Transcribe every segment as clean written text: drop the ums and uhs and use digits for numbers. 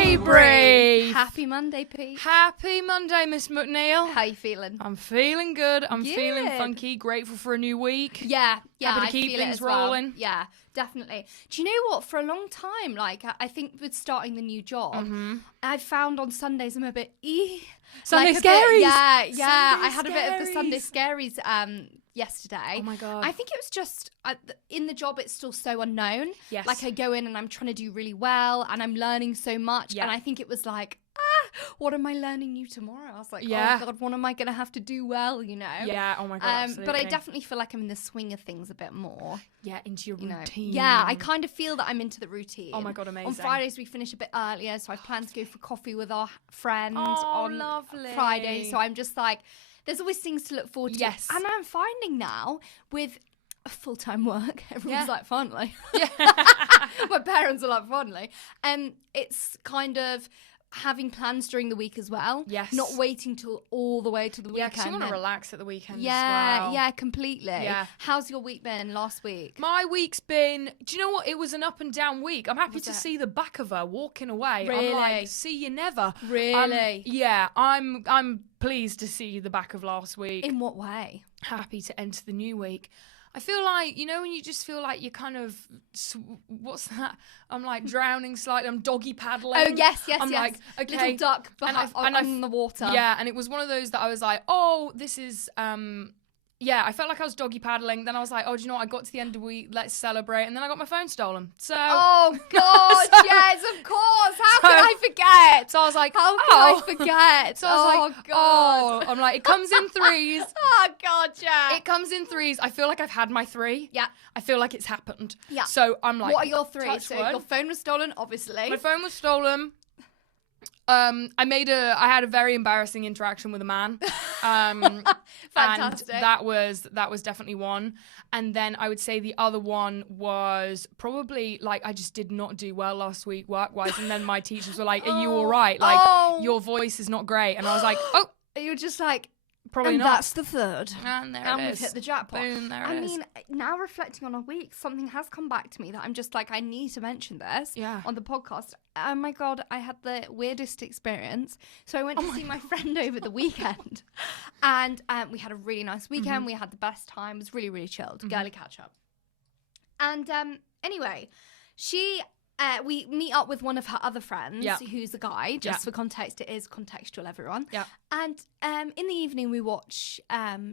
Debrief. Happy Monday, Pete. Happy Monday, Miss McNeil. How you feeling? I'm feeling good. I'm Good. feeling funky. Grateful for a new week. Yeah, Happy to I keep feel it things as well. rolling. Yeah, definitely. Do you know what? For a long time, like I think with starting the new job, I've found on Sundays I'm a bit Sunday like a scaries. Bit, yeah. Sunday I had a bit of the Sunday scaries. scaries yesterday. Oh my God. I think it was just in the job it's still so unknown. Yes. Like I go in and I'm trying to do really well and I'm learning so much, Yeah. and I think it was like, what am I learning new tomorrow? I was like, Yeah. oh God, what am I going to have to do well, you know? Yeah, oh my God, absolutely. But I definitely feel like I'm in the swing of things a bit more. Yeah, into your You know? routine. Yeah, I kind of feel that I'm into the routine. Oh my God, amazing. On Fridays we finish a bit earlier, so I plan to go for coffee with our friends on lovely. Friday. So I'm just like, there's always things to look forward to. Yes. And I'm finding now with full-time work, everyone's Yeah. like, finally. Yeah. My parents are like, finally. It's kind of having plans during the week as well. Yes. Not waiting till all the way to the Yeah, weekend. because you want to then- relax at the weekend Yeah, as well. yeah, completely. Yeah. How's your week been last week? My week's been, do you know what? It was an up and down week. I'm happy Was to it? see the back of her walking away. Really? I'm like, see you never. Really? Yeah, I'm pleased to see the back of last week. In what way? Happy to enter the new week. I feel like, you know, when you just feel like you're kind of, what's that? I'm like drowning slightly. I'm doggy paddling. Oh, yes. I'm like, okay. Little duck And on the water. Yeah, and it was one of those that I was like, oh, this is, yeah, I felt like I was doggy paddling. Then I was like, oh, do you know what? I got to the end of the week. Let's celebrate. And then I got my phone stolen. So. Oh, God, yes, of course. How can I forget? So I was like, How can I forget? So I was like, God. oh, I'm like, it comes in threes. Oh, God, yeah. It comes in threes. I feel like I've had my three. Yeah. I feel like it's happened. Yeah. So I'm like, What are your three? touch So wood. your phone was stolen, obviously. My phone was stolen. I had a very embarrassing interaction with a man. Fantastic. And that was definitely one. And then I would say the other one was probably like I just did not do well last week work-wise. And then my teachers were like, are you all right? Like your voice is not great. And I was like, oh, You're just like, probably and not. that's the third. And there And it we've is. hit the jackpot. Boom, there I it is. mean, now reflecting on a week, something has come back to me that I'm just like, I need to mention this Yeah. on the podcast. Oh my God, I had the weirdest experience. So I went to see my friend over the weekend, and we had a really nice weekend. We had the best time. It was really, really chilled. Girly catch up. And anyway, we meet up with one of her other friends, who's a guy. Just for context, it is contextual, everyone. Yeah. And in the evening, we watch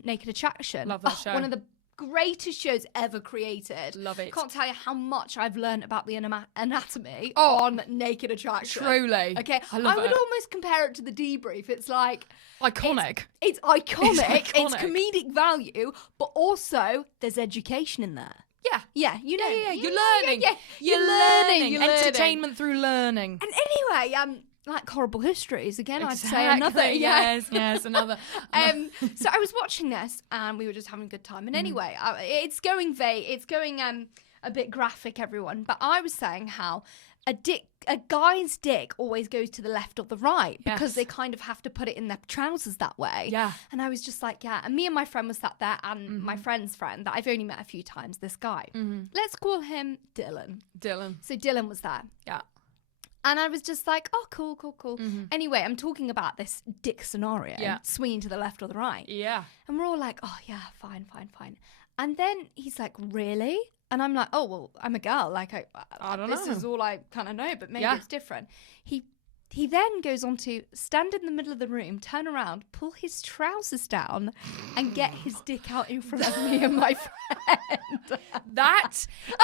Naked Attraction. Love that show. One of the greatest shows ever created. Love it. Can't tell you how much I've learned about the anatomy Oh, on Naked Attraction. Truly. Okay, I love would it. almost compare it to the Debrief. It's like Iconic. it's iconic. It's iconic. comedic value, but also there's education in there. Yeah. Yeah, you know, Yeah, you're learning. Yeah. You're learning. learning. Entertainment through learning. And anyway, like horrible histories again. I'd say Exactly. another. Yeah. Yes, another. So I was watching this, and we were just having a good time. And anyway, it's going It's going a bit graphic, everyone. But I was saying how a guy's dick always goes to the left or the right because Yes. they kind of have to put it in their trousers that way. Yeah. And I was just like, yeah. And me and my friend was sat there, and my friend's friend that I've only met a few times, this guy. Let's call him Dylan. Dylan. So Dylan was there. Yeah. And I was just like, oh, cool. Anyway, I'm talking about this dick scenario, Yeah. swinging to the left or the right. Yeah. And we're all like, oh, yeah, fine. And then he's like, really? And I'm like, oh, well, I'm a girl. Like, I don't this know. is all I kind of know, but maybe Yeah. it's different. He then goes on to stand in the middle of the room, turn around, pull his trousers down, and get his dick out in front of me and my friend. That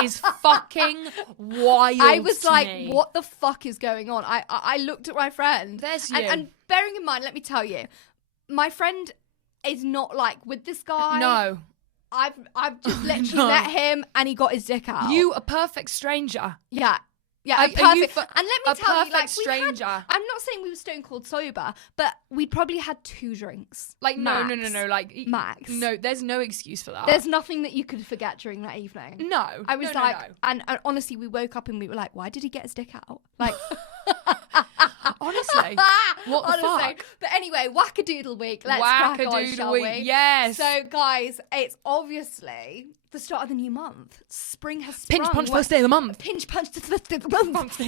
is fucking wild. I was to like, me. what the fuck is going on? I looked at my friend. There's and, you. and bearing in mind, let me tell you, my friend is not like with this guy. No. I've just literally No. met him and he got his dick out. You, a perfect stranger. Yeah. Yeah, Are- a are you perfect. f- And let me a tell you, perfect like, stranger. I'm not saying we were stone cold sober, but we'd probably had 2 drinks. Like, max. no. Like, Max. No, there's no excuse for that. There's nothing that you could forget during that evening. No. I was no, like, no. And honestly, we woke up and we were like, why did he get his dick out? Like, Honestly. What the fuck? But anyway, wackadoodle week. Let's crack on, Wackadoodle shall week. we? Yes. So, guys, it's obviously the start of the new month. Spring has sprung. Pinch punch first day of the month. Pinch punch the first day of the month.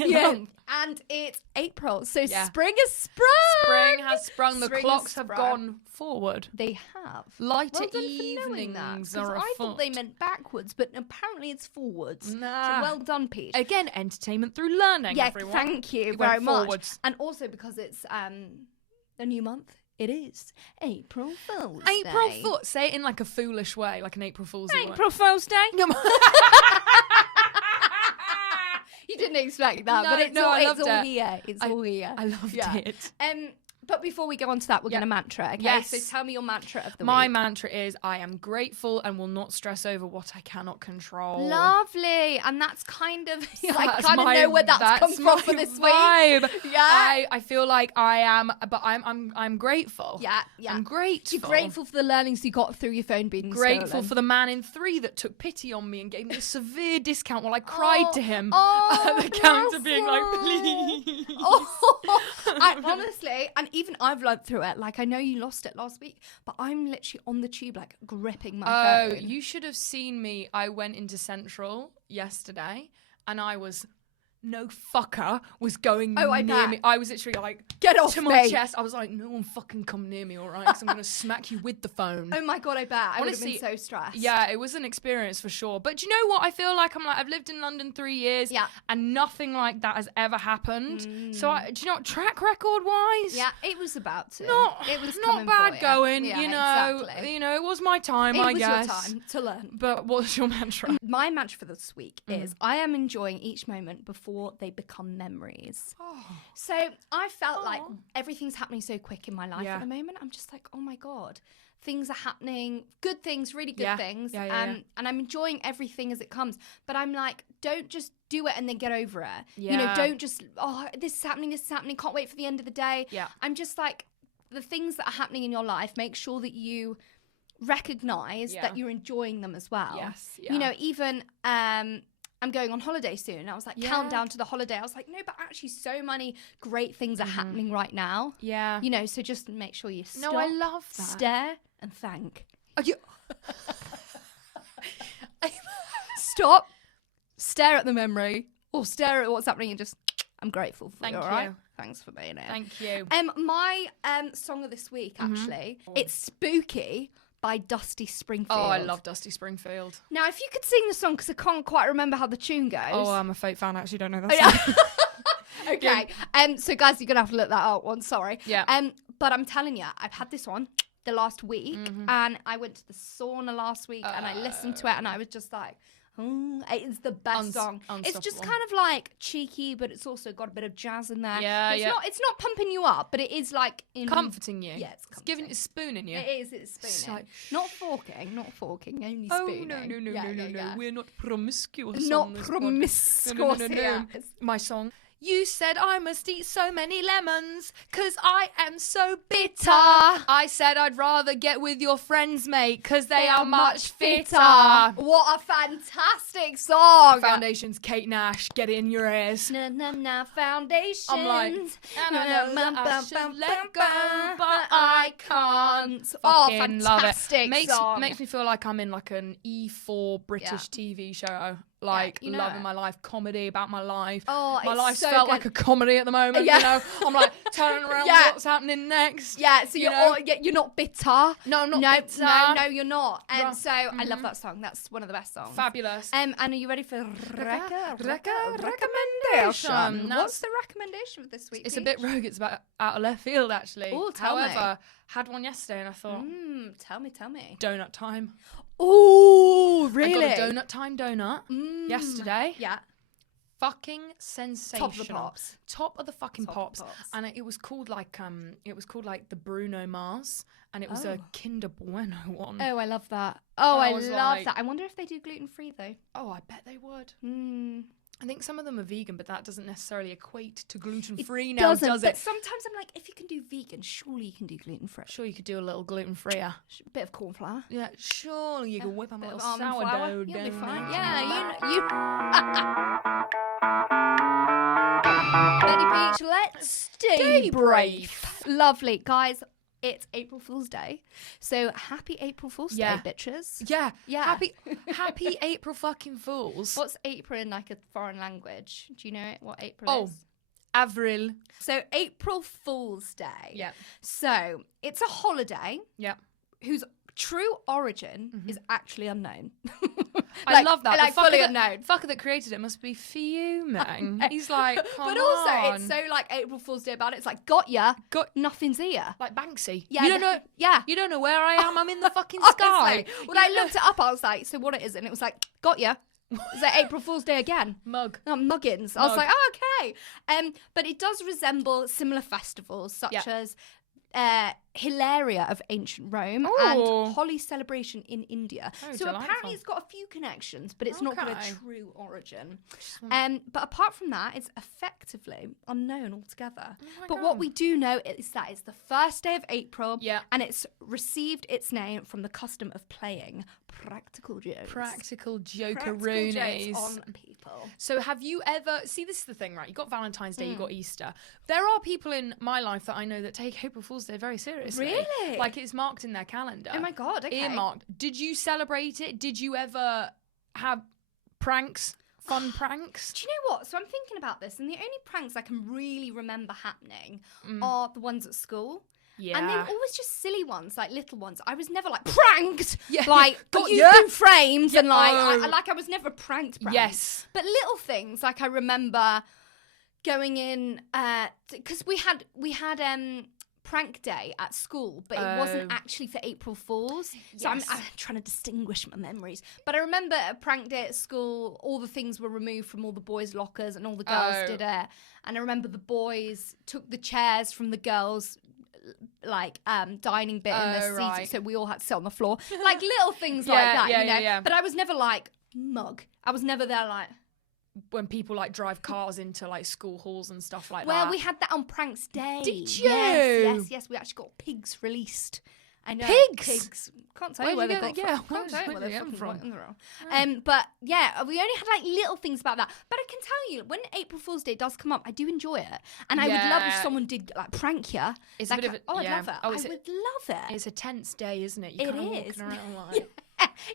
And it's April, so spring has sprung. Spring has sprung. The Spring clocks has have sprung. gone forward. They have. Lighter Well done for knowing that, evenings 'cause are I thought they afoot. meant backwards, but apparently it's forwards. Nah. So well done, Peach. Again, entertainment through learning, Yeah, everyone. thank you It very went much. forwards. And also because it's the new month, it is April Fool's April Day. Fool. Say it in like a foolish way, like an April Fool's way. April Fool's Day. You didn't expect that, No, but it's no, all, I it's loved all it. here. It's all here. I loved it. But before we go on to that, we're going to mantra, okay? Yes. So tell me your mantra of the My week. mantra is I am grateful and will not stress over what I cannot control. Lovely. And that's kind of, I That's kind of my- know where that's come from my for this vibe. week. Yeah. I feel like I am, but I'm grateful. Yeah. I'm grateful. You're grateful for the learnings you got through your phone being Grateful stolen. for the man in 3 that took pity on me and gave me a severe discount while I cried to him Oh, at the counter, bless being like, him. please. Oh, I honestly, and even I've learned through it. Like, I know you lost it last week, but I'm literally on the tube, like, gripping my phone. You should have seen me. I went into Central yesterday and I was... No fucker was going I near bet. me. I was literally like, Get off to my me. chest. I was like, no one fucking come near me, all right? Because I'm going to smack you with the phone. Oh my God, I bet. I would have Honestly, been so stressed. Yeah, it was an experience for sure. But do you know what? I feel like I've lived in London 3 years. Yeah. And nothing like that has ever happened. So do you know what? Track record wise? Yeah, it was about to. Not, It was not coming bad for you. going. Yeah, you know, exactly. it was my time, It I was guess. your time to learn. But what's your mantra? My mantra for this week is I am enjoying each moment before they become memories. So I felt like everything's happening so quick in my life Yeah. at the moment. I'm just like, oh my God, things are happening, good things, really good Yeah. things. Yeah. And I'm enjoying everything as it comes. But I'm like, don't just do it and then get over it. You know, Yeah. don't just, this is happening, can't wait for the end of the day. Yeah. I'm just like, the things that are happening in your life, make sure that you recognize that you're enjoying them as well. Yes. You know, even I'm going on holiday soon. I was like, countdown to the holiday. I was like, no, but actually so many great things are happening right now. Yeah. You know, so just make sure you stop, No, I love that. stare and thank. Are you... Stop, stare at the memory or stare at what's happening and just, I'm grateful for Thank you, you. all right? Thanks for being here. Thank you. My song of this week, actually, it's Spooky by Dusty Springfield. Oh, I love Dusty Springfield. Now, if you could sing the song, because I can't quite remember how the tune goes. Oh, I'm a fake fan. I actually don't know that song. Okay. So guys, you're gonna have to look that up one. Sorry. Yeah. But I'm telling you, I've had this on the last week, and I went to the sauna last week, and I listened to it, and I was just like, it's the best song. It's just unstoppable. kind of like cheeky, but it's also got a bit of jazz in there. Yeah, It's yeah. It's not pumping you up, but it is like Comforting you. Yeah, it's giving comforting. it spooning you. It is. It's spooning. So- Not forking. Only Oh, spooning. no. Yeah. We're not promiscuous. Not on this promiscuous. podcast. No. Yeah. My song. You said I must eat so many lemons, 'cause I am so bitter. I said I'd rather get with your friends, mate, 'cause they are much fitter. What a fantastic song! Foundations, Kate Nash, get it in your ears. Na foundations. I'm like, and I know that I should let go, but I can't. Fucking love it. Fantastic song. Makes me feel like I'm in like an E4 British TV show. Like, you know loving it. my life, comedy about my life. Oh, my it's life so felt good. like a comedy at the moment, Yeah. you know? I'm like, turning around Yeah. what's happening next. Yeah, so you you're know? you're not bitter. No, I'm not no, bitter. No, you're not. And Right. so I love that song. That's one of the best songs. Fabulous. And are you ready for recommendation? recommendation. What's the recommendation for this week? It's a Peach? bit rogue. It's about out of left field, actually. Ooh, tell me. However, had one yesterday and I thought, Tell me. donut time. Oh, really? I got a donut time donut yesterday. Yeah. Fucking sensational. Top of the pops. Top of the fucking Top of pops. the pops. And it was called like the Bruno Mars, and it was a Kinder Bueno one. Oh, I love that. Oh, I I was love like- that. I wonder if they do gluten-free, though. Oh, I bet they would. Mm. I think some of them are vegan, but that doesn't necessarily equate to gluten-free It now, doesn't, does but it? sometimes I'm like, if you can do vegan, surely you can do gluten-free. Sure, you could do a little gluten-free. Bit of corn flour. Yeah, surely you could whip a Bit little of almond flour. sourdough You'll be dough. fine. Yeah, you. Betty Peach, let's debrief. Lovely, guys. it's April Fool's Day. So happy April Fool's Day, bitches. Yeah. Yeah. Happy April fucking Fools. What's April in like a foreign language? Do you know what April is? Avril. So April Fool's Day. Yeah. So it's a holiday. Yeah. Whose true origin is actually unknown. I love that. Like fully unknown. The fucker that created it must be fuming. He's like, come but also, on. it's so like April Fool's Day about it. It's like, got ya, nothing's here. Like Banksy. Yeah, You don't know. Yeah. You don't know where I am. I'm in the fucking Honestly. sky. When I looked it up, I was like, so what it is? And it was like, got ya. Is that April Fool's Day again? Mug. Oh, muggins. I was like, oh, okay. But it does resemble similar festivals such as Hilaria of ancient Rome and Holi celebration in India. So apparently it's got a few connections, but it's not got a true origin. But apart from that, it's effectively unknown altogether. But what we do know is that it's the first day of April, and it's received its name from the custom of playing practical jokes. Practical jokeroonies on people. So have you ever... See, this is the thing, right? You got Valentine's Day, you got Easter. There are people in my life that I know that take April Fool's Day very seriously. Really? Like, it's marked in their calendar. Oh my God, okay. Earmarked. Did you celebrate it? Did you ever have pranks? Fun pranks? Do you know what? So I'm thinking about this, and the only pranks I can really remember happening are the ones at school. Yeah. And they were always just silly ones, like little ones. I was never like pranked. Yeah. Like, you've been framed, and like, I was never pranked. Yes. But little things, like I remember going in, because we had prank day at school, but it wasn't actually for April Fools. So I'm trying to distinguish my memories. But I remember a prank day at school, all the things were removed from all the boys' lockers and all the girls did it. And I remember the boys took the chairs from the girls' like dining bit in the seats, so we all had to sit on the floor. Like little things like that, you know. Yeah. But I was never like mug. I was never there like when people like drive cars into like school halls and stuff like that. Well, we had that on Pranks Day. Did you? Yes. We actually got pigs released. I know. Pigs? Can't tell you where they got from. Can't tell you where they're from. But yeah, we only had like little things about that. But I can tell you, when April Fool's Day does come up, I do enjoy it. And I would love if someone did like prank you. It's like, a bit of I'd love it. I would love it. It's a tense day, isn't it? It is. Walking around like...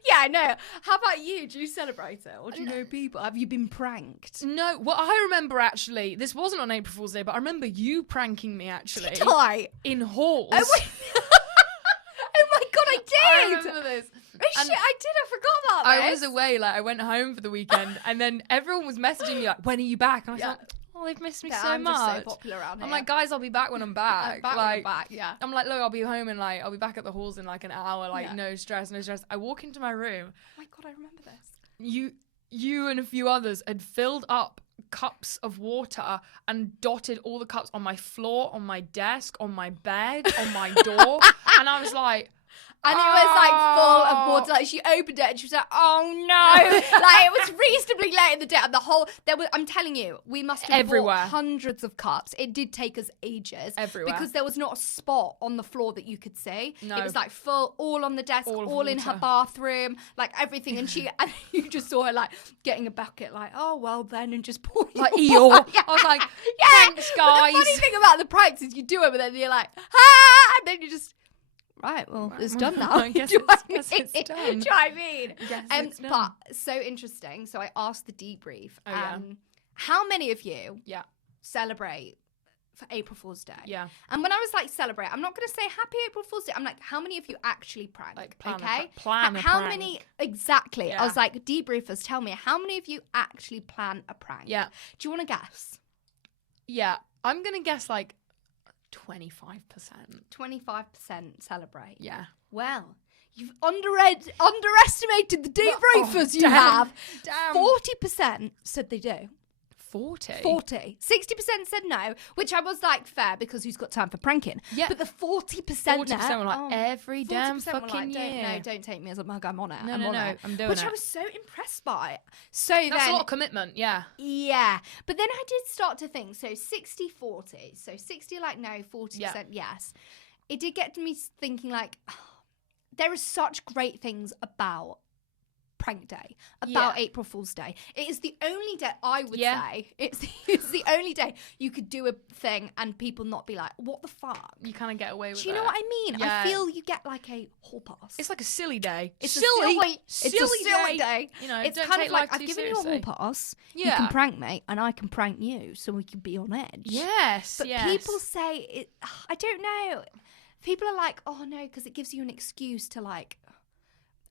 Yeah, I know. How about you? Do you celebrate it? Or do you know people? Have you been pranked? No. Well, I remember actually, this wasn't on April Fool's Day, but I remember you pranking me actually. Did I? In halls. Oh, oh my God, I did! I remember this. Oh shit, I did. I forgot about this. I was away, like I went home for the weekend, and then everyone was messaging me like, "When are you back?" And I was like, "Oh, they've missed me so much." Just so popular around here. I'm like, "Guys, I'll be back when I'm back." When I'm back, yeah. I'm like, "Look, I'll be home and like I'll be back at the halls in like an hour. Like no stress, no stress." I walk into my room. Oh my God, I remember this. You and a few others had filled up cups of water and dotted all the cups on my floor, on my desk, on my bed, on my door, and I was like. And it was like full of water. Like she opened it and she was like, "Oh no!" Like it was reasonably late in the day. And I'm telling you, we must have bought hundreds of cups. It did take us ages. Everywhere. Because there was not a spot on the floor that you could see. No. It was like full, all on the desk, all in her bathroom, like everything. And you just saw her like getting a bucket, like, "Oh well then," and just pouring like Eeyore. Yeah. I was like, "Thanks, But guys." the funny thing about the pranks is you do it, but then you're like, "Ah!" and then you just. Right, well, it's done now. I guess it's done. Do you know what I mean? Yes, it's done. But so interesting. So I asked the debrief. How many of you celebrate for April Fool's Day? Yeah. And when I was like celebrate, I'm not going to say Happy April Fool's Day. I'm like, how many of you actually prank? Like plan okay. How many exactly? Yeah. I was like, debriefers, tell me how many of you actually plan a prank? Yeah. Do you want to guess? Yeah, I'm gonna guess like 25%. 25% celebrate. Yeah. Well, you've underestimated the debriefers. You have. Damn. 40% said they do. 40. 60% said no, which I was like fair because who's got time for pranking? Yeah. But the 40% 40% were like every damn fucking year. Don't take me as a mug. I'm on it. No, I'm doing which it. I was so impressed by. So that's a lot of commitment. Yeah. Yeah. But then I did start to think. So 60-40. So 60 like no, 40% yes. It did get me thinking like, there are such great things about prank day, about April Fool's Day. It is the only day I would say it's the only day you could do a thing and people not be like, what the fuck? You kind of get away with it. Do you know what I mean? Yeah. I feel you get like a hall pass. It's like a silly day. It's silly a silly day. You know, It's don't kind take of like, life I've too given you a seriously. hall pass. Yeah. You can prank me and I can prank you so we can be on edge. Yes, But people say it, I don't know. People are like, oh no, because it gives you an excuse to like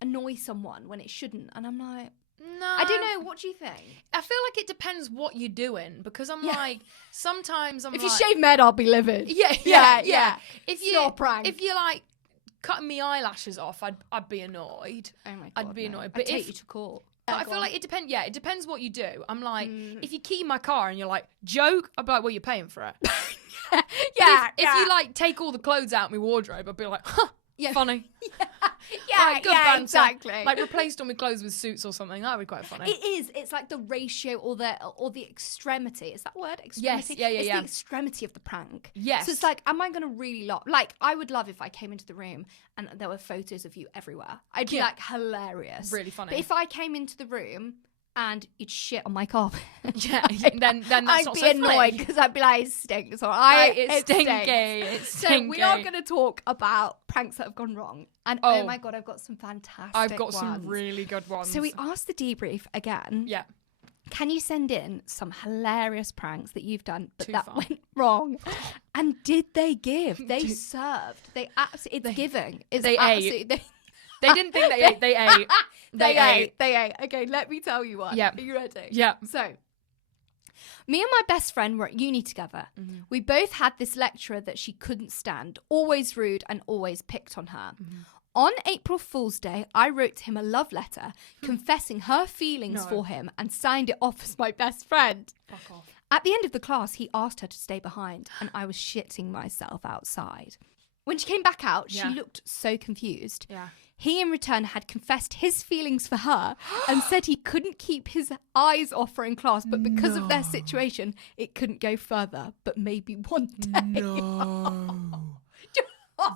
annoy someone when it shouldn't. And I'm like, no. I don't know. What do you think? I feel like it depends what you're doing because I'm like, sometimes I'm If like. you shave med, I'll be livid. Yeah. If It's not a prank. If you're like cutting me eyelashes off, I'd be annoyed. Oh my God, I'd be no. annoyed. I'd But take you to court. But I feel like it depends. Yeah, it depends what you do. I'm like, if you key my car and you're like, joke, I'd be like, well, you're paying for it. If you like take all the clothes out of my wardrobe, I'd be like, huh, funny. Like, good banter. Exactly. Like replaced all my clothes with suits or something. That'd be quite funny. It is. It's like the ratio or the extremity. Is that word? Extremity? Yes. It's the extremity of the prank. Yes. So it's like, am I going to really love? Like, I would love if I came into the room and there were photos of you everywhere. I'd be like hilarious. Really funny. But if I came into the room and you'd shit on my carpet, then that's I'd not be so annoyed funny. because I'd be like, it stinks. Or It's stinky. stinks. It's So stinky. we are going to talk about pranks that have gone wrong. And oh my God, I've got some fantastic I've got some ones. really good ones. So we asked the debrief again. Yeah. Can you send in some hilarious pranks that you've done, but Too that far. went wrong? And did they give? They served. They absolutely. It's giving. It's they ate. absolutely. They didn't think they ate. They ate. They ate. They ate. Okay, let me tell you one. Yeah. Are you ready? Yeah. So, me and my best friend were at uni together. Mm-hmm. We both had this lecturer that she couldn't stand, always rude and always picked on her. Mm-hmm. On April Fool's Day, I wrote him a love letter confessing her feelings for him and signed it off as my best friend. Fuck off. At the end of the class, he asked her to stay behind, and I was shitting myself outside. When she came back out, she looked so confused. Yeah. He, in return, had confessed his feelings for her and said he couldn't keep his eyes off her in class, but because of their situation, it couldn't go further, but maybe one day. No.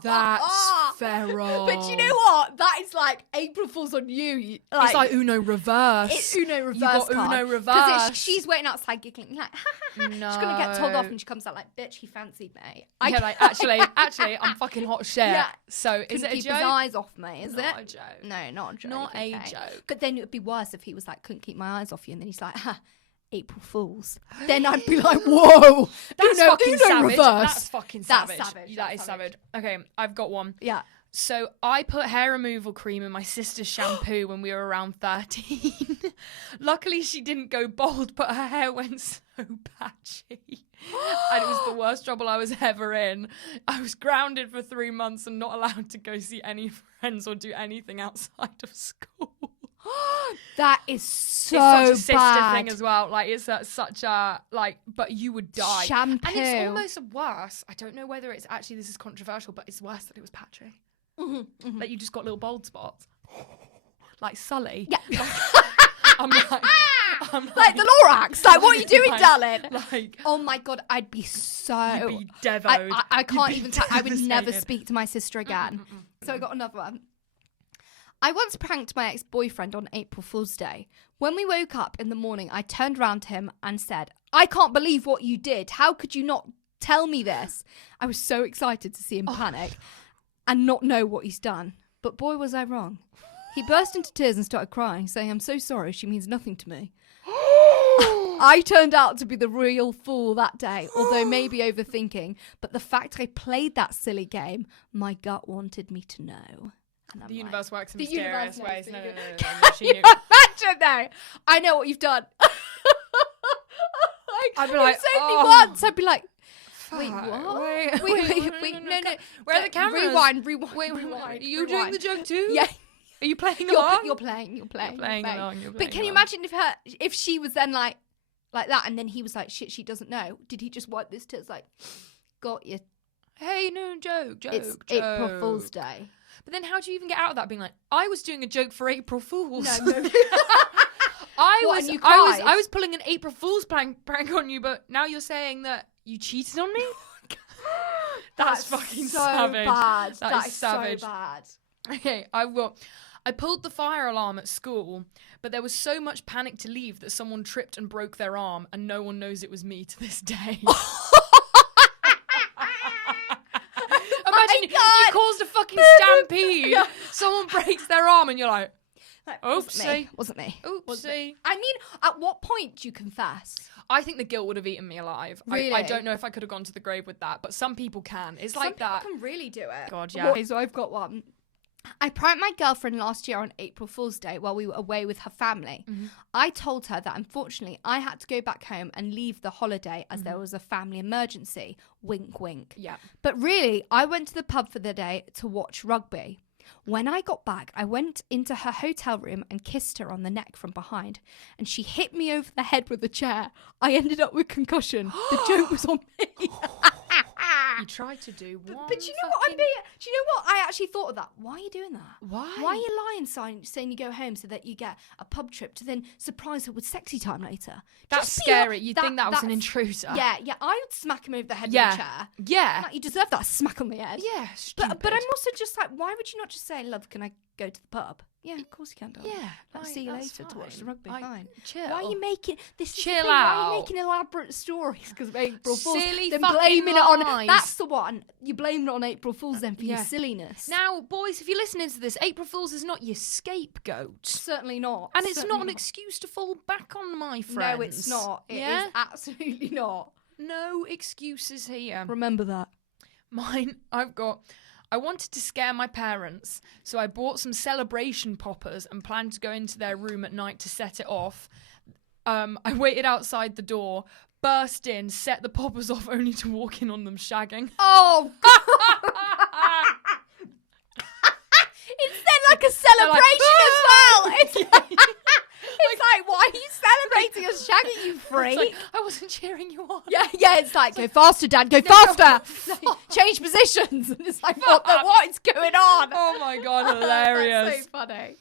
That's feral. But you know what? That is like April Fool's on you. It's like Uno reverse. It's Uno reverse. You got card. Uno reverse. She's waiting outside giggling like, ha ha ha. No. She's gonna get told off, and she comes out like, bitch, he fancied me. Yeah, like actually, I'm fucking hot shit. Yeah. So is Couldn't it a keep joke? his eyes off me, is Not it? a joke. No, not a joke. Not a okay. joke. But then it would be worse if he was like, couldn't keep my eyes off you, and then he's like, ha, April Fools. Then I'd be like, whoa, That's Uno, fucking Uno savage. reverse. That's fucking That's savage. savage. That That's is savage. Okay, I've got one. Yeah. So I put hair removal cream in my sister's shampoo when we were around 13. Luckily, she didn't go bald, but her hair went so patchy. And it was the worst trouble I was ever in. I was grounded for 3 months and not allowed to go see any friends or do anything outside of school. That is so it's such a sister bad. thing as well. Like it's such a like, but you would die. Shampoo. And it's almost worse. I don't know whether it's actually this is controversial, but it's worse that it was patchy. That you just got little bald spots, like Sully. Yeah. I'm like Like the Lorax. Like, what are you doing, darling? Like, oh my God, I'd be so. you'd be devoed. I can't You'd even. be I would never devastated. speak to my sister again. So I got another one. I once pranked my ex-boyfriend on April Fool's Day. When we woke up in the morning, I turned around to him and said, "I can't believe what you did. How could you not tell me this?" I was so excited to see him panic and not know what he's done. But boy, was I wrong. He burst into tears and started crying, saying, "I'm so sorry. She means nothing to me." I turned out to be the real fool that day, although maybe overthinking. But the fact I played that silly game, my gut wanted me to know. And I'm The like, universe works in the mysterious universe ways. knows No, that no, you- no, no. She you knew. imagine though? I know what you've done. I'd be like, it's only oh. once. I'd be like, wait, Fuck. what? Wait, no. Where are the cameras? Rewind. Wait, rewind. are you doing the joke too? Yeah. Are you playing You're along? playing. You're playing along. But can you imagine if she was then like that, and then he was like, shit, she doesn't know. Did he just wipe this tears like, got you? Hey, no, joke. It's April Fool's Day. But then how do you even get out of that being like, I was doing a joke for April Fools? No. I and you was cried? pulling an April Fool's prank on you, but now you're saying that you cheated on me? That's fucking so savage. bad. That is so savage. bad. Okay, I will. I pulled the fire alarm at school, but there was so much panic to leave that someone tripped and broke their arm, and no one knows it was me to this day. Imagine you caused a fucking stampede. Yeah. Someone breaks their arm, and you're like, oopsie. Wasn't me. Oopsie. I mean, at what point do you confess? I think the guilt would have eaten me alive. Really? I don't know if I could have gone to the grave with that, but some people can. It's like that. Some people can really do it. God, yeah. Okay, so I've got one. I pranked my girlfriend last year on April Fool's Day while we were away with her family. Mm-hmm. I told her that unfortunately I had to go back home and leave the holiday as there was a family emergency. Wink, wink. Yeah. But really, I went to the pub for the day to watch rugby. When I got back, I went into her hotel room and kissed her on the neck from behind, and she hit me over the head with a chair. I ended up with concussion. The joke was on me. You tried to do one. But do you know what I'm being? Do you know what? I actually thought of that. Why are you doing that? Why? Why are you lying, saying you go home so that you get a pub trip to then surprise her with sexy time later? That's scary. You'd think that was an intruder. Yeah. I would smack him over the head with a chair. Yeah. Like, you deserve that smack on the head. Yeah, stupid. But I'm also just like, why would you not just say, love, can I go to the pub? Yeah, of course you can, darling. Yeah. I'll see you later to watch the rugby. Fine. Chill. Why are you making this? Chill out. out. Why are you making elaborate stories because of April Fool's? Silly then fucking blaming lies. it on. That's the one. You blame it on April Fool's then for your silliness. Now, boys, if you're listening to this, April Fool's is not your scapegoat. Certainly not. And it's not an excuse to fall back on, my friends. No, it's not. It is absolutely not. No excuses here. Remember that. Mine, I wanted to scare my parents, so I bought some celebration poppers and planned to go into their room at night to set it off. I waited outside the door, burst in, set the poppers off, only to walk in on them shagging. Oh, God. It's then like a celebration as well. It's like, why are you celebrating us shagging, you freak? Like, I wasn't cheering you on. Yeah, it's like, go faster, Dad, go faster. Change positions. And it's like, what is going on? Oh my God, hilarious. That's so funny.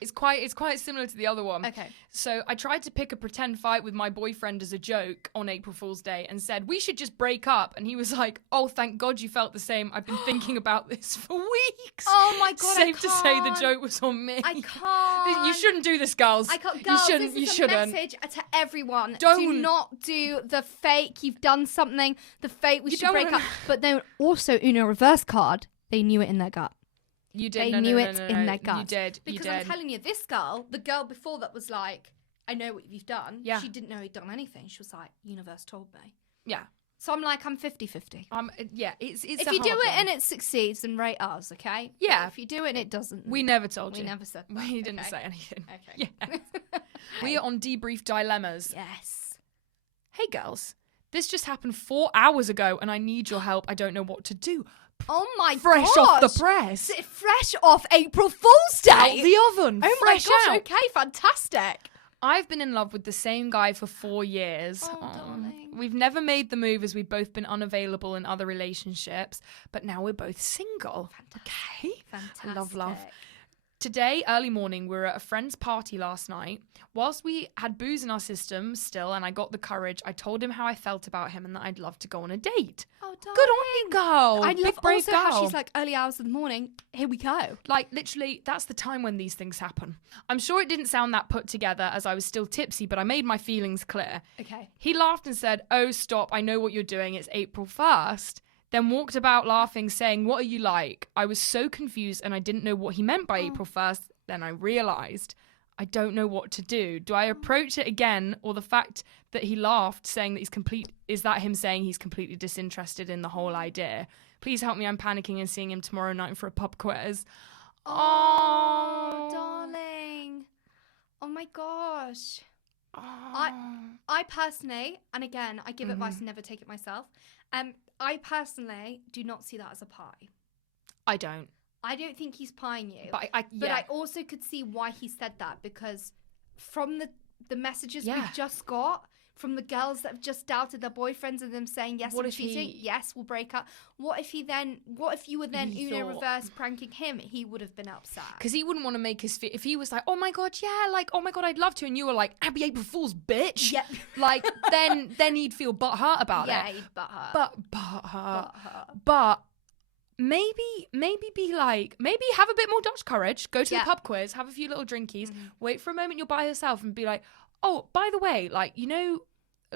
It's quite similar to the other one. Okay. So I tried to pick a pretend fight with my boyfriend as a joke on April Fool's Day and said, we should just break up. And he was like, oh, thank God you felt the same. I've been thinking about this for weeks. Oh my God, Safe to say the joke was on me. I can't. You shouldn't do this, girls. I can't. Girls, you shouldn't. A message to everyone. Don't. Do not do the fake. You've done something. The fake, we should break up. But then also, Uno reverse card, they knew it in their gut. You did. They knew it in their gut. You did. Because I'm telling you, this girl, the girl before that was like, I know what you've done. Yeah. She didn't know he'd done anything. She was like, universe told me. Yeah. So I'm like, I'm 50-50. Yeah, it's if you do it and it succeeds, then rate us, okay? Yeah. But if you do it and it doesn't. We never told you. We never said that. We didn't say anything. Okay. Yeah. We are on Debrief Dilemmas. Yes. Hey, girls. This just happened 4 hours ago and I need your help. I don't know what to do. Oh my Fresh gosh. off the press. Fresh off April Fool's Day. Out the oven. Oh Fresh my gosh, out. okay, fantastic. I've been in love with the same guy for 4 years. Oh, darling. We've never made the move as we've both been unavailable in other relationships, but now we're both single. Fantastic. Okay. Fantastic. I love. Today, early morning, we were at a friend's party last night. Whilst we had booze in our system still and I got the courage, I told him how I felt about him and that I'd love to go on a date. Oh, darling. Good on you, girl. I Big love brave also girl. how she's like, early hours of the morning, here we go. Like, literally, that's the time when these things happen. I'm sure it didn't sound that put together as I was still tipsy, but I made my feelings clear. Okay. He laughed and said, oh, stop, I know what you're doing, it's April 1st. Then walked about laughing, saying, what are you like? I was so confused and I didn't know what he meant by April 1st. Then I realised I don't know what to do. Do I approach it again, or the fact that he laughed saying that is that him saying he's completely disinterested in the whole idea? Please help me, I'm panicking and seeing him tomorrow night for a pub quiz. Oh, darling. Oh my gosh. Oh. I personally, and again, I give advice and never take it myself. I personally do not see that as a pie. I don't think he's pieing you. But But I also could see why he said that, because from the messages we've just got, from the girls that have just doubted their boyfriends and them saying, yes, I'm cheating, yes, we'll break up. What if you were then Uno reverse pranking him? He would have been upset. Because he wouldn't want to make his if he was like, oh my God, yeah, like, oh my God, I'd love to. And you were like, Abby April Fool's, bitch. Yeah. Like, then he'd feel butthurt about it. Yeah, he'd butthurt. But maybe be like, maybe have a bit more Dutch courage, go to the pub quiz, have a few little drinkies, wait for a moment you're by yourself and be like, oh, by the way, like, you know,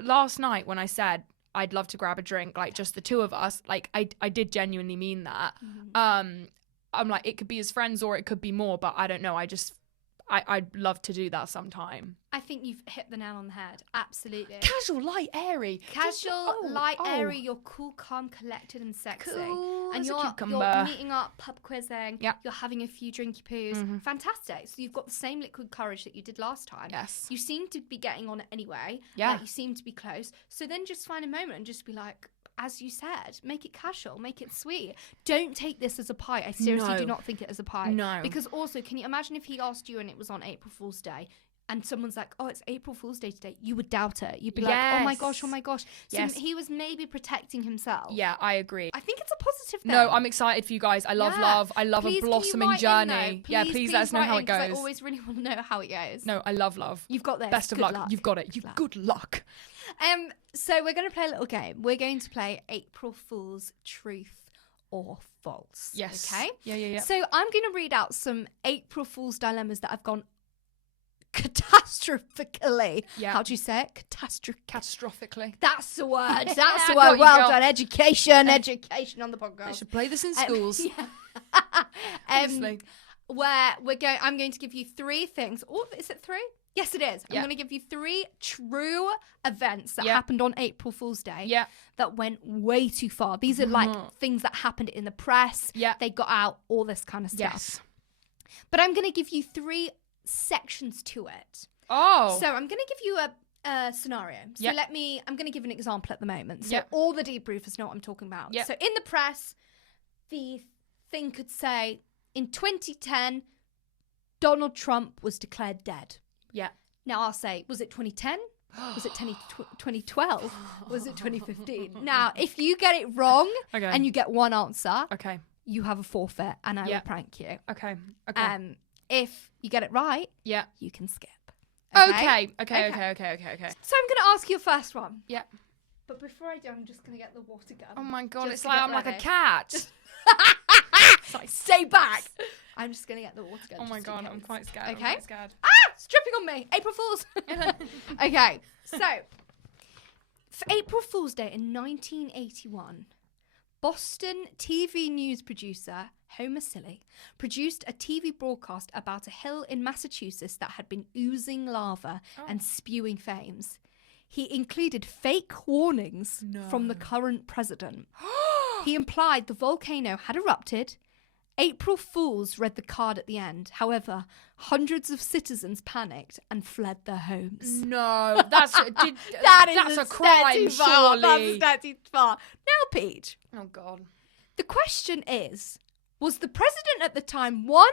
last night when I said I'd love to grab a drink, like just the two of us, like I did genuinely mean that. I'm like, it could be as friends or it could be more, but I don't know. I'd love to do that sometime. I think you've hit the nail on the head. Absolutely. Casual, light, airy. Airy. You're cool, calm, collected, and sexy. Cool and as a you're cucumber. meeting up, pub quizzing. Yeah. You're having a few drinky poos. Fantastic. So you've got the same liquid courage that you did last time. Yes. You seem to be getting on it anyway. Yeah. Like, you seem to be close. So then just find a moment and just be like, as you said, make it casual, make it sweet. Don't take this as a pie. I seriously do not think it as a pie. No. Because also, can you imagine if he asked you and it was on April Fool's Day and someone's like, oh, it's April Fool's Day today, you would doubt it. You'd be like, oh my gosh. So he was maybe protecting himself. Yeah, I agree. I think it's a positive thing. No, I'm excited for you guys. I love love. I love Please, a blossoming journey. Please let us know how it goes. I always really want to know how it goes. No, I love love. You've got this. Best of Good luck. You've got it. Good luck. So we're going to play a little game. We're going to play April Fool's Truth or False. Yes. Okay? Yeah. So I'm going to read out some April Fool's dilemmas that have gone catastrophically. Yeah. How do you say it? Catastrophically. That's the word. That's the I word. got you, Well girl. done. Education on the They podcast. should play this in schools. Yeah. Where I'm going to give you three things. Oh, is it three? Yes, it is. I'm going to give you three true events that happened on April Fool's Day that went way too far. These are like things that happened in the press. Yeah. They got out, all this kind of stuff. Yes. But I'm going to give you three sections to it. Oh. So I'm going to give you a scenario. So I'm going to give an example at the moment. So all the debriefers know what I'm talking about. Yeah. So in the press, the thing could say, in 2010, Donald Trump was declared dead. Yeah. Now I'll say, was it 2010? Was it 2012? Was it 2015? Now, if you get it wrong and you get one answer, you have a forfeit and I will prank you. Okay. If you get it right, you can skip. Okay. So I'm going to ask you a first one. Yeah. But before I do, I'm just going to get the water gun. Oh my God, Just it's to like get I'm like a ready. cat. It's like, stay back. I'm just going to get the water gun. Oh my just in God, case. I'm quite scared. Okay. I'm quite scared. It's dripping on me. April Fool's. Okay, so for April Fool's Day in 1981, Boston TV news producer Homer Silly produced a TV broadcast about a hill in Massachusetts that had been oozing lava and spewing flames. He included fake warnings from the current president. He implied the volcano had erupted. April Fools read the card at the end. However, hundreds of citizens panicked and fled their homes. No, that's a crime, surely. That's a step too far. Now, Peach. Oh God. The question is, was the president at the time 1,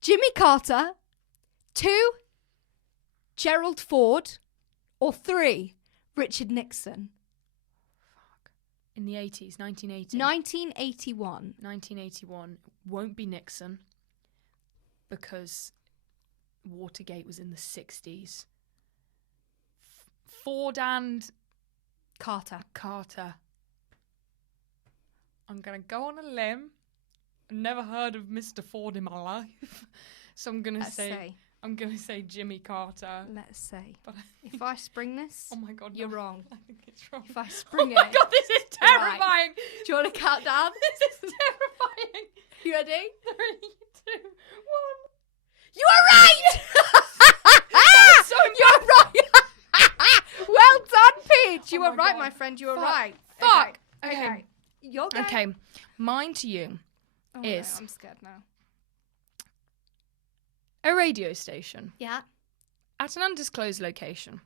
Jimmy Carter, 2, Gerald Ford, or 3, Richard Nixon? In the 80s, 1980. 1981. 1981 won't be Nixon because Watergate was in the 60s. Ford and Carter. I'm going to go on a limb. I've never heard of Mr. Ford in my life. So I'm going to say Jimmy Carter. Let's say. But if I spring this, oh my God, you're no. wrong. I think it's wrong. If I spring it. Oh my God, this is terrifying. Right. Do you want to count down? This is terrifying. You ready? 3, 2, 1. You are right! So you're right! Well done, Peach. You Oh were my right, God. my friend. You were Fuck. right. Fuck. Okay. You're going. Okay. Mine to you is No, I'm scared now. a radio station Yeah. at an undisclosed location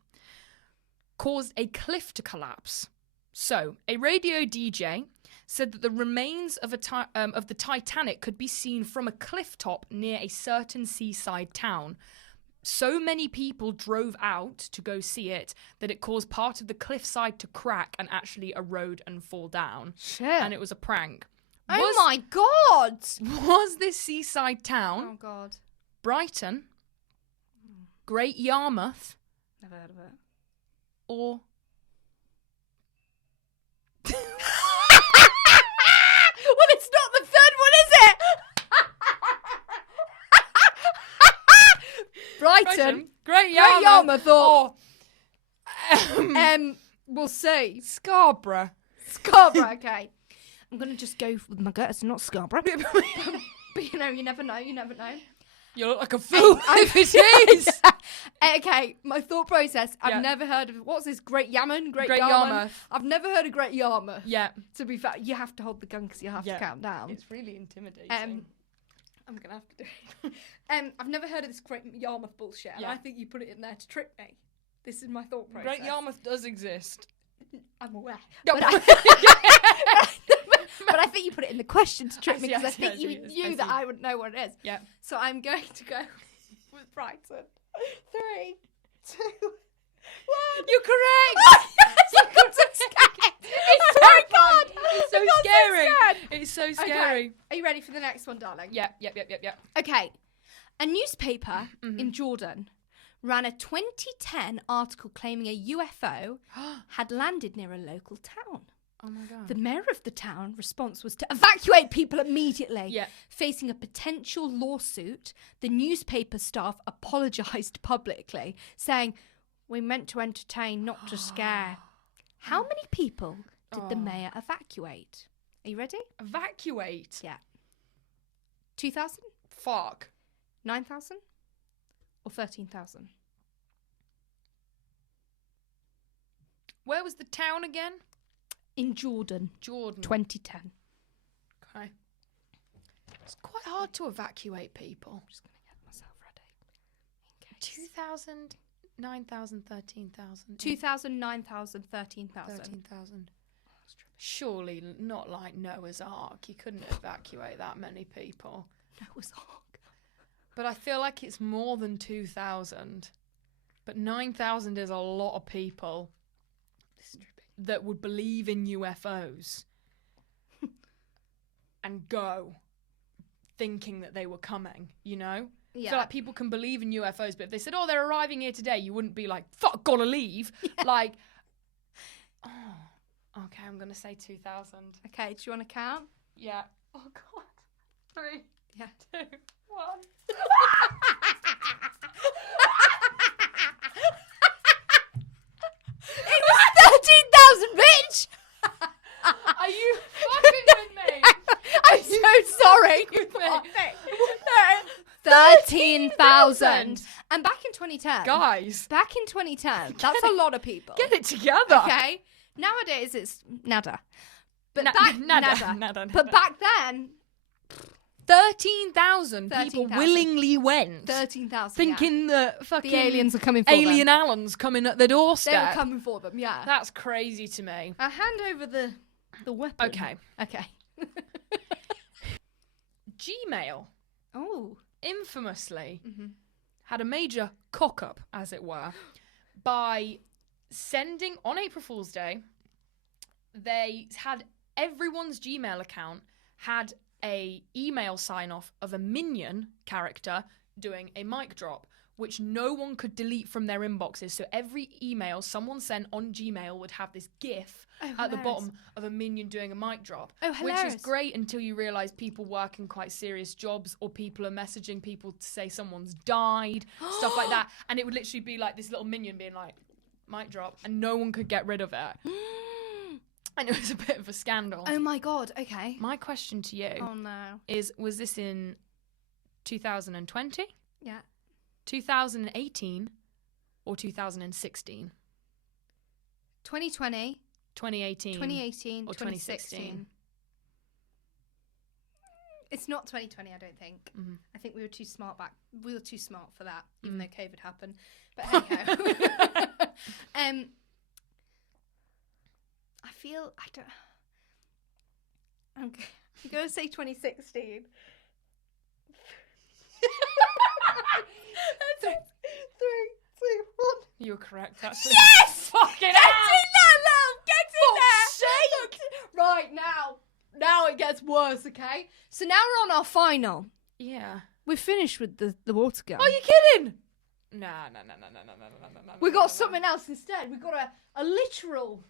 caused a cliff to collapse. So, a radio DJ said that the remains of the Titanic could be seen from a cliff top near a certain seaside town. So many people drove out to go see it that it caused part of the cliffside to crack and actually erode and fall down. Shit. And it was a prank. Oh my God. Was this seaside town Oh God. Brighton, Great Yarmouth, Never heard of it. or Was Brighton. Great Great Yarmouth. thought. Oh. We'll see. Scarborough. Okay. I'm going to just go with my gut. It's not Scarborough. But you never know. You look like a fool if it is. Okay, my thought process. I've never heard of what's this? Great Yarmouth. Great Yarmouth. I've never heard of Great Yarmouth. Yeah. To be fair, you have to hold the gun because you have to count down. It's really intimidating. I'm gonna have to do it. I've never heard of this Great Yarmouth bullshit, and I think you put it in there to trick me. This is my thought process. Great Yarmouth does exist. I'm aware. No, but I think you put it in the question to trick me because I think you knew that I would know what it is. Yeah. So I'm going to go with Brighton. 3, 2, 1. You're correct. Yes, I'm so scared. It's terrifying. It's so scary. It's so scary. Okay. Are you ready for the next one, darling? Yep. Okay. A newspaper in Jordan ran a 2010 article claiming a UFO had landed near a local town. Oh my God. The mayor of the town response was to evacuate people immediately. Yeah. Facing a potential lawsuit, the newspaper staff apologised publicly, saying, "We meant to entertain, not to scare." How many people did the mayor evacuate? Are you ready? Evacuate? Yeah. 2,000? Fuck. 9,000? Or 13,000? Where was the town again? In Jordan. 2010. Okay. It's quite hard to evacuate people. I'm just going to get myself ready. 2,000, 9,000, 13,000. 2,000, 9,000, 13,000. 13,000. Surely not like Noah's Ark. You couldn't evacuate that many people. Noah's Ark. But I feel like it's more than 2,000. But 9,000 is a lot of people that would believe in UFOs and go thinking that they were coming, you know? Yeah. I feel like people can believe in UFOs, but if they said, "Oh, they're arriving here today," you wouldn't be like, "Fuck, gotta leave." Yeah. Like, okay, I'm going to say 2,000. Okay, do you want to count? Yeah. Oh, God. 3, 2, 1. It was 13,000, bitch! Are you fucking with me? I'm so sorry. 13,000. And back in 2010. Guys. Back in 2010. That's a lot of people. Get it together. Okay. Nowadays it's nada. But nada. But back then, 13,000 people willingly went. 13,000. Thinking that fucking the aliens are coming for them. Alien Alan's coming at the doorstep. They were coming for them, yeah. That's crazy to me. I'll hand over the weapon. Okay. Gmail. Oh. Infamously had a major cock-up, as it were, by sending, on April Fool's Day, they had everyone's Gmail account had a email sign-off of a minion character doing a mic drop, which no one could delete from their inboxes. So every email someone sent on Gmail would have this GIF at the bottom of a minion doing a mic drop. Which is great until you realise people work in quite serious jobs, or people are messaging people to say someone's died, stuff like that. And it would literally be like this little minion being like, mic drop, and no one could get rid of it. And it was a bit of a scandal. Oh my God, okay. My question to you is, was this in 2020? Yeah. 2018 or 2016? 2020. 2018. 2018 or 2016. It's not 2020, I don't think. I think we were too smart We were too smart for that, even though COVID happened. But anyhow. I'm going to say 2016. 3, 2, 1. You were correct, actually. Yes! Fucking Get in there, love! Get in there! Right, now it gets worse, okay? So now we're on our final. Yeah. We're finished with the water gun. Are you kidding? No. We got something else instead. We got a literal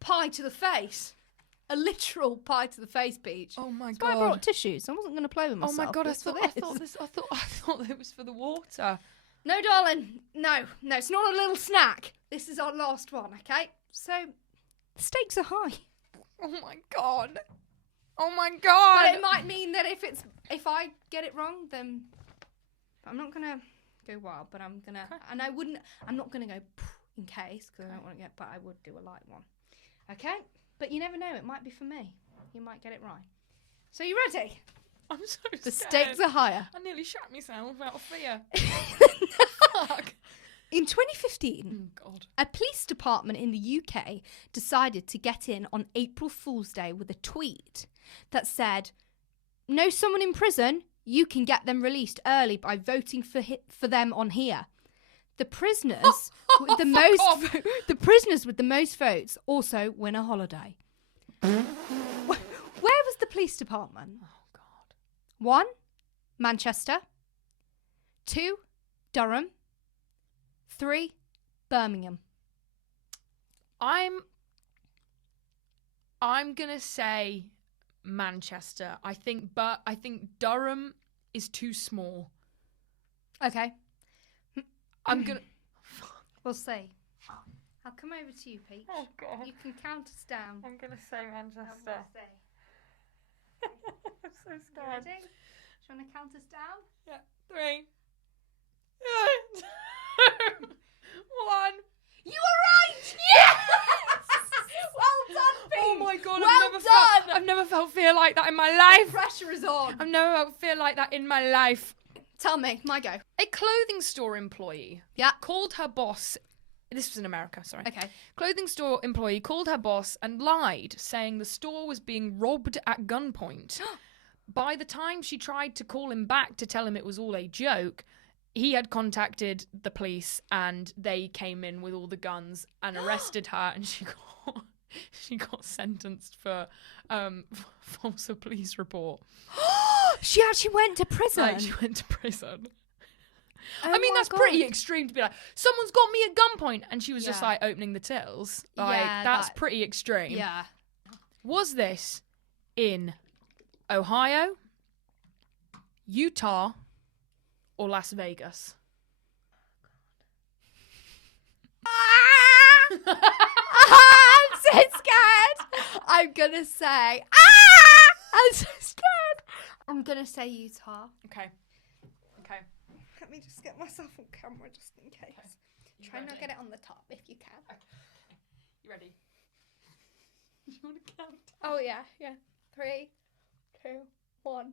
pie to the face. A literal pie to the face, Peach. Oh my God! I brought tissues. I wasn't going to play with myself. Oh my God! I thought it was for the water. No, darling. No, it's not a little snack. This is our last one, okay? So, the stakes are high. Oh my god. Oh my god. But it might mean that if I get it wrong, then I'm not gonna go wild. But I'm gonna, and I'm not gonna go in case because I don't want to get. But I would do a light one. Okay. But you never know. It might be for me. You might get it right. So you ready? I'm so scared. The stakes are higher. I nearly shat myself out of fear. Fuck. In 2015, God. a police department in the UK decided to get in on April Fool's Day with a tweet that said, "Know someone in prison? You can get them released early by voting for them on here." The prisoners with the prisoners with the most votes also win a holiday. Where was the police department? Oh God. 1, Manchester. 2, Durham. 3, Birmingham. I'm gonna say Manchester. I think Durham is too small. Okay. I'm gonna. We'll see. I'll come over to you, Peach. Oh God. You can count us down. I'm gonna say Manchester. I'm so You scared. ready? Do you want to count us down? Yeah. 3, 2, 1. You were right! Yes! Well done, Peach! Oh my God! Well I've never felt fear like that in my life. Pressure is on. I've never felt fear like that in my life. Tell me, my go. A clothing store employee called her boss. This was in America, sorry. Okay. Clothing store employee called her boss and lied, saying the store was being robbed at gunpoint. By the time she tried to call him back to tell him it was all a joke, he had contacted the police and they came in with all the guns and arrested her, and she got sentenced for false police report. She actually went to prison. Like, she went to prison. Oh I mean, my that's God. pretty extreme to be like, someone's got me at gunpoint, and she was just Yeah. like opening the tills. Like, Yeah, that's that- pretty extreme. Yeah. Was this in Ohio, Utah, or Las Vegas? I'm so scared. I'm gonna say I'm so scared. I'm gonna say Utah. Okay. Let me just get myself on camera just in case. You Try not ready? get it on the top if you can. You ready? You want to count? Oh yeah. 3, 2, 1.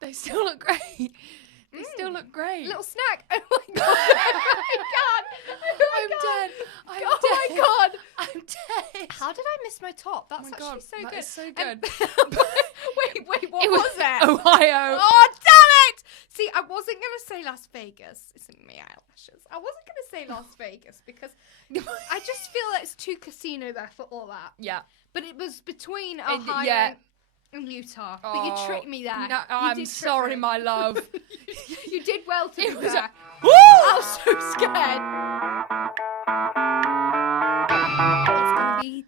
They still look great. They still look great. Little snack. Oh my god. Oh my god. I'm dead. I'm Oh dead. my god. I'm dead. How did I miss my top? That's Oh my actually God, so that good. is so And- good. wait, what was it? Ohio. Oh, damn it! See, I wasn't going to say Las Vegas. It's in my eyelashes. I wasn't going to say Las Vegas because I just feel like it's too casino there for all that. Yeah. But it was between Ohio yeah. and Utah. But you tricked me there. No, You I'm did trick sorry, me. my love. You did well to be It was there. a- I was so scared. It's going to be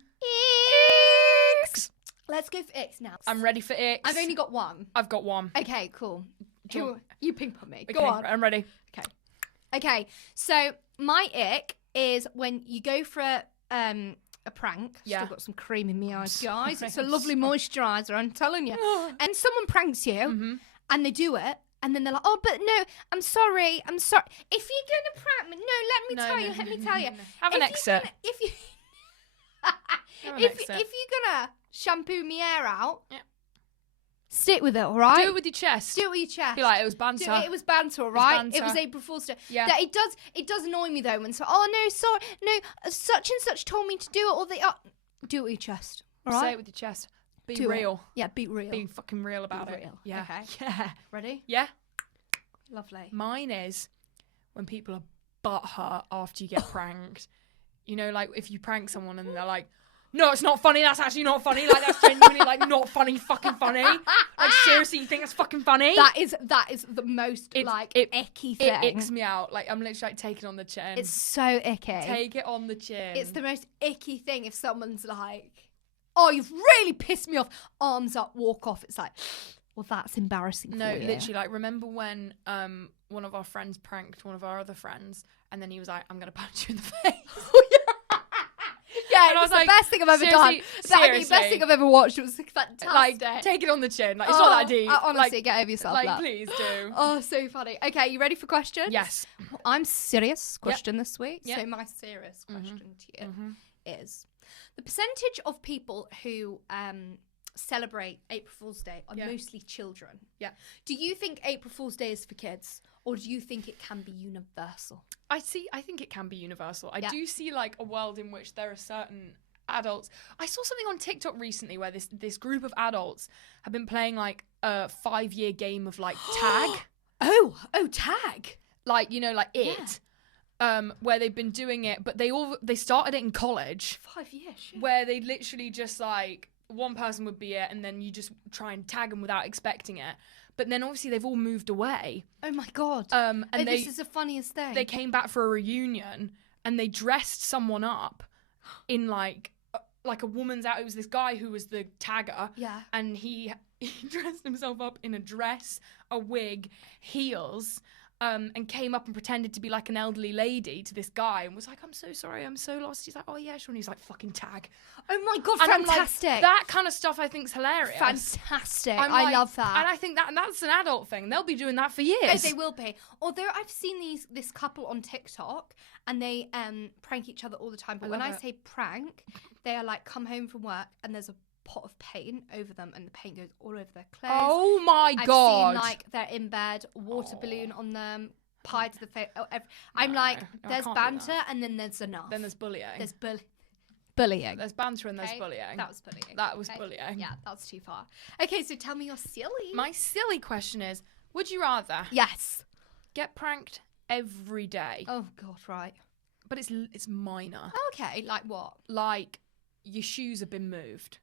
X. Let's go for X now. I'm ready for X. I've only got one. I've got one. Okay, cool. Do you want- You ping pong me. Okay, Go on. I'm ready. Okay, so my ick is when you go for a prank. Yeah. Still got some cream in my eyes, sorry, guys. It's a I'm lovely moisturiser, I'm telling you. And someone pranks you, Mm-hmm. and they do it, and then they're like, "Oh, but no, I'm sorry. If you're gonna prank me, let me tell you. Have an exit. If you Have an if exit. you're gonna shampoo me hair out, Yeah. stick with it, all right? Do it with your chest. Do it with your chest. Be like, it was banter. It was banter, all right? It was banter. April Fool's Day. Yeah. That it does annoy me though when so such and such told me to do it, or they do it with your chest. All right? Say it with your chest. Be Do it. real. Yeah, be real. Be fucking real about it. real. Yeah. Okay. Yeah. Ready? Yeah. Lovely. Mine is when people are butthurt after you get pranked. You know, like if you prank someone and they're like, no, it's not funny. That's actually not funny. Like, that's genuinely, like, not funny, fucking funny. Like, seriously, you think that's fucking funny? That is the most, icky thing. It icks me out. Like, I'm literally, like, taking on the chin. It's so icky. Take it on the chin. It's the most icky thing if someone's like, oh, you've really pissed me off. Arms up, walk off. It's like, well, that's embarrassing for you. No, literally, like, remember when one of our friends pranked one of our other friends, and then he was like, I'm going to punch you in the face. Yeah, and it was the best thing I've ever done. The best thing I've ever watched. It was fantastic. Like, take it on the chin. Like, it's not that deep. Honestly, like, get over yourself. Like, please do. Oh, so funny. Okay, you ready for questions? Yes. I'm serious question this week. Yep. So my serious question to you is the percentage of people who celebrate April Fool's Day are mostly children. Yeah. Do you think April Fool's Day is for kids, or do you think it can be universal? I think it can be universal. I do see, like, a world in which there are certain adults. I saw something on TikTok recently where this group of adults have been playing, like, a 5-year game of, like, tag. Oh, tag. Like, you know, like it. Where they've been doing it, but they started it in college. 5 years. Shit. Where they literally just, like, one person would be it, and then you just try and tag them without expecting it. But then obviously they've all moved away. Oh my god! And this is the funniest thing. They came back for a reunion, and they dressed someone up in like a woman's out. It was this guy who was the tagger. Yeah. And he dressed himself up in a dress, a wig, heels. And came up and pretended to be like an elderly lady to this guy and was like, I'm so sorry, I'm so lost. He's like, oh yeah, sure. And he's like, fucking tag. Oh my god, and fantastic. Like, that kind of stuff I think's hilarious. Fantastic. I love that. And I think that's an adult thing. They'll be doing that for years. Oh, they will be. Although I've seen this couple on TikTok and they prank each other all the time. But when I say prank, they are like come home from work and there's a pot of paint over them and the paint goes all over their clothes. Oh my god. I've seen like they're in bed, water balloon on them, pie to the face. I'm like, there's banter and then there's enough. Then there's bullying. There's bullying. There's banter and there's bullying. That was bullying. That was bullying. Yeah, that's too far. Okay, so tell me you're silly. My silly question is, would you rather yes get pranked every day? Oh god, right. But it's minor. Okay, like what? Like your shoes have been moved.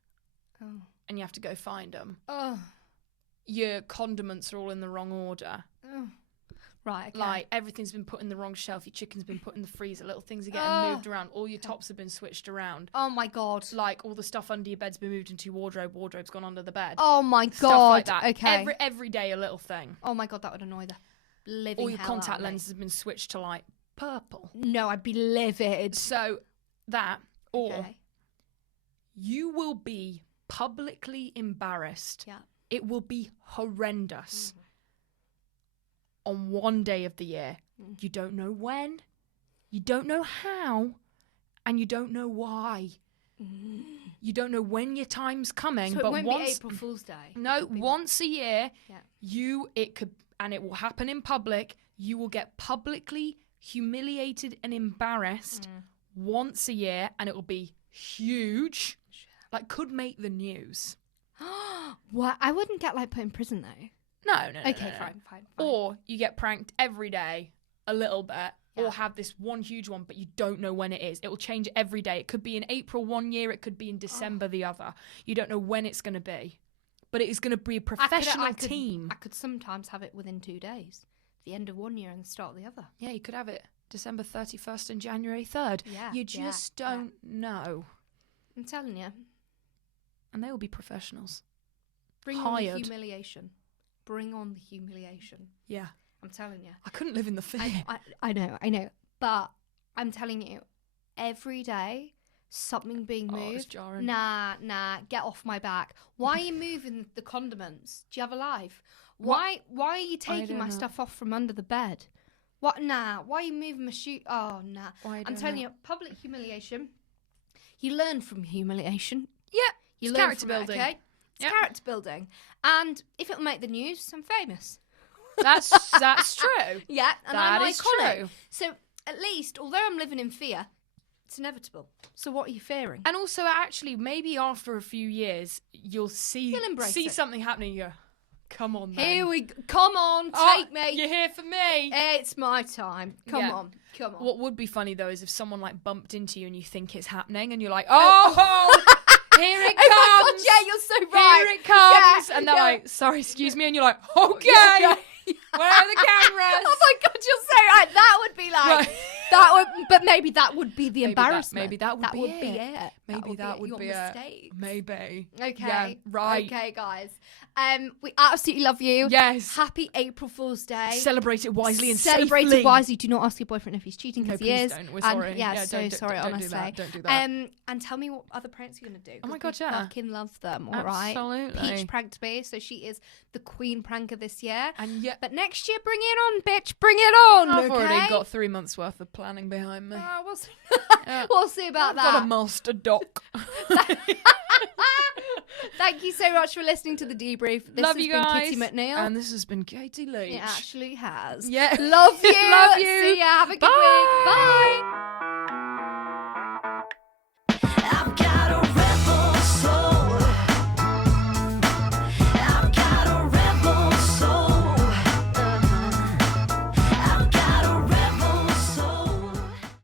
Oh. And you have to go find them. Oh. Your condiments are all in the wrong order. Oh. Right, okay. Like, everything's been put in the wrong shelf. Your chicken's been put in the freezer. Little things are getting moved around. All your tops have been switched around. Oh, my God. Like, all the stuff under your bed's been moved into your wardrobe. Wardrobe's gone under the bed. Oh, my God. Stuff like that. Okay. Every day a little thing. Oh, my God, that would annoy the living all your hell contact out of me. lenses have been switched to, like, purple. No, I'd be livid. So, that. Or Okay. you will be publicly embarrassed. Yeah. It will be horrendous. On one day of the year. You don't know when, you don't know how, and you don't know why. You don't know when your time's coming. So but it won't once, be April Fool's Day. No, once a year, Yeah. and it will happen in public, you will get publicly humiliated and embarrassed once a year, and it will be huge. Like, could make the news. What? I wouldn't get like put in prison though. No. Okay, fine. Or you get pranked every day, a little bit, Yeah. or have this one huge one, but you don't know when it is. It will change every day. It could be in April one year, it could be in December the other. You don't know when it's going to be. But it is going to be a professional team. I could sometimes have it within 2 days. The end of one year and the start of the other. Yeah, you could have it December 31st and January 3rd. Yeah, You just don't know. I'm telling you. And they will be professionals. Bring on the Hired. humiliation. Bring on the humiliation. Yeah. I'm telling you. I couldn't live in the fear. I know. But I'm telling you, every day, something being moved. It's jarring. Nah, get off my back. Why are you moving the condiments? Do you have a life? Why are you taking my stuff off from under the bed? What? Nah. Why are you moving my shoe? Oh, nah. I'm telling you, public humiliation. You learn from humiliation. Yeah. You It's learn character from building. It, okay? It's character building. And if it'll make the news, I'm famous. That's true. Yeah, and That I'm is iconic. true. So at least, although I'm living in fear, it's inevitable. So what are you fearing? And also, actually, maybe after a few years, you'll You'll embrace see it. something happening. You go, Come on, then. Here we go. Come on, take me. You're here for me. It's my time. Come on. What would be funny, though, is if someone, like, bumped into you and you think it's happening and you're like, oh, here it comes. Oh, my God, yeah, you're so right. Here it comes. Yeah, and they're like, sorry, excuse me. And you're like, okay. Where are the cameras? Oh, my God, you're so right. That would be like... Right. But maybe that would be the embarrassment. Maybe that would be it. Maybe that would be your it. mistake. Maybe. Okay. Yeah, right. Okay, guys. We absolutely love you. Yes. Happy April Fool's Day. Celebrate it wisely and Celebrate safely. it wisely. Do not ask your boyfriend if he's cheating, because he please is. don't. We're sorry. Yeah, so sorry, don't honestly. Don't do that. And tell me what other pranks you're going to do. Oh my 'cause God, we yeah. fucking love them, all right? Absolutely. Peach pranked me, so she is the queen pranker this year. And yet, But next year, bring it on, bitch. Bring it on, I've okay? already got 3 months worth of planning behind me. We'll see. Yeah. We'll see about I've that. got a master doc. Thank you so much for listening to the debrief. This Love has you been guys. Kitty McNeil. And this has been Katie Leach. It actually has. Yeah. Love you. Love you. See ya. Have a good Bye. week. Bye.